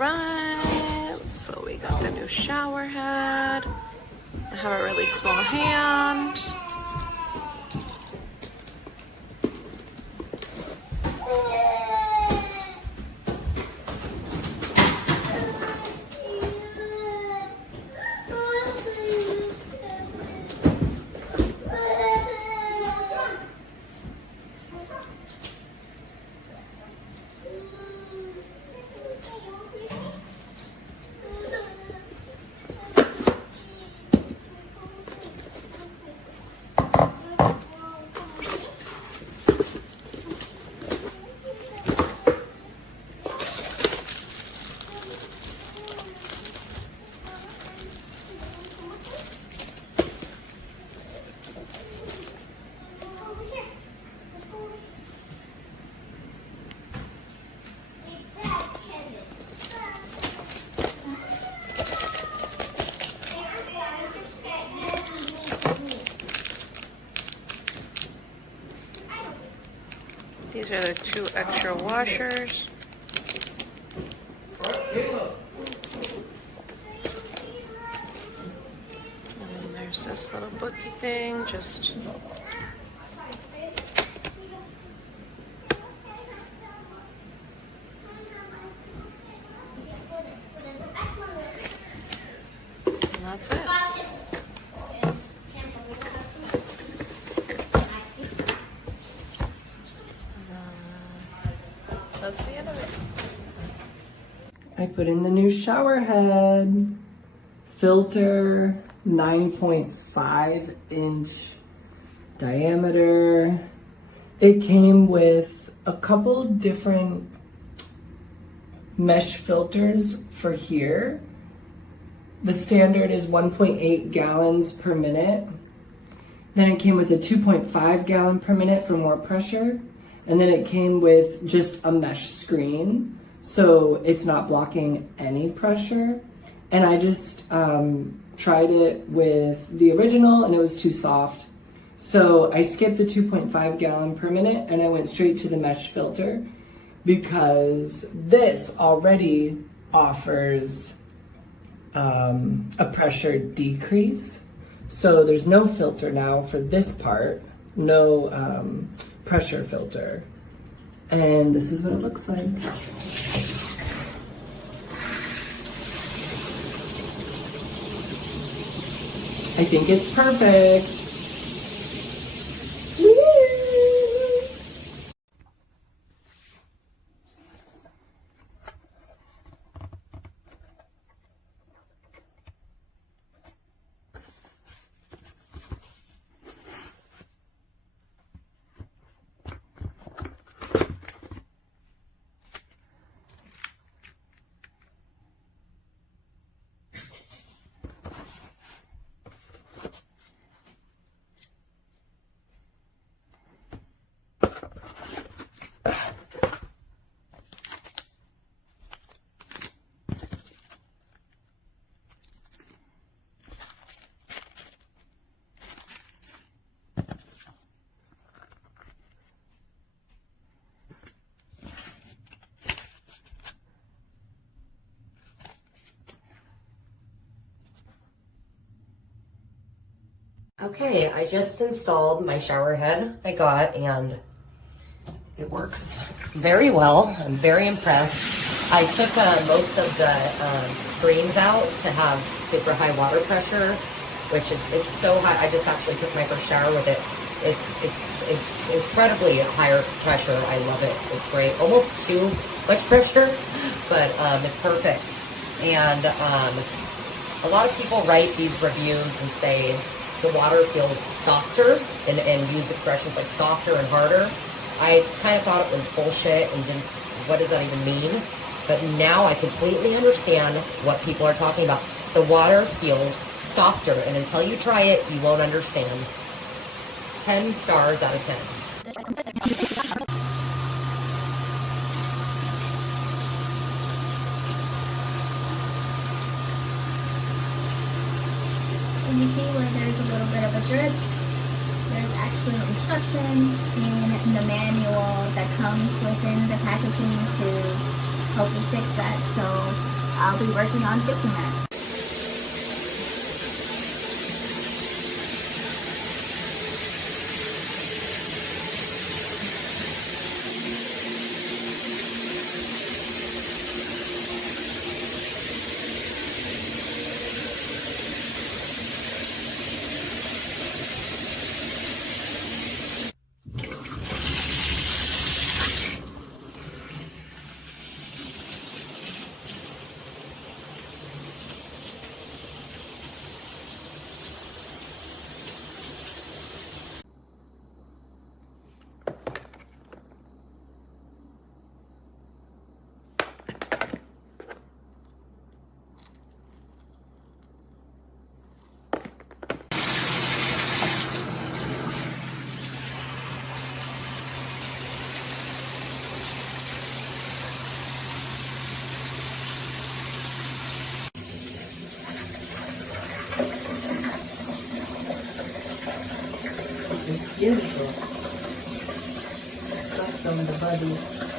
right, so we got the new shower head. I have a really small hand. These are the 2 extra washers. And there's this little bookie thing, just and that's it. That's the end of it. I put in the new shower head, filter, 9.5 inch diameter. It came with a couple different mesh filters for here. The standard is 1.8 gallons per minute. Then it came with a 2.5 gallon per minute for more pressure. And then it came with just a mesh screen, so it's not blocking any pressure. And I just tried it with the original and it was too soft. So I skipped the 2.5 gallon per minute and I went straight to the mesh filter because this already offers a pressure decrease. So there's no filter now for this part, no pressure filter. And this is what it looks like. I think it's perfect. Okay, I just installed my shower head I got, and it works very well. I'm very impressed. I took most of the screens out to have super high water pressure, which it's so high. I just actually took my first shower with it. It's incredibly higher pressure. I love it. It's great. Almost too much pressure, but it's perfect. And a lot of people write these reviews and say the water feels softer and use expressions like softer and harder. I kind of thought it was bullshit and didn't, what does that even mean? But now I completely understand what people are talking about. The water feels softer, and until you try it, you won't understand. 10 stars out of 10. And you see where there's a little bit of a drip, there's actually instructions in the manual that comes within the packaging to help me fix that. So I'll be working on fixing that. It's beautiful. Sucked on the body.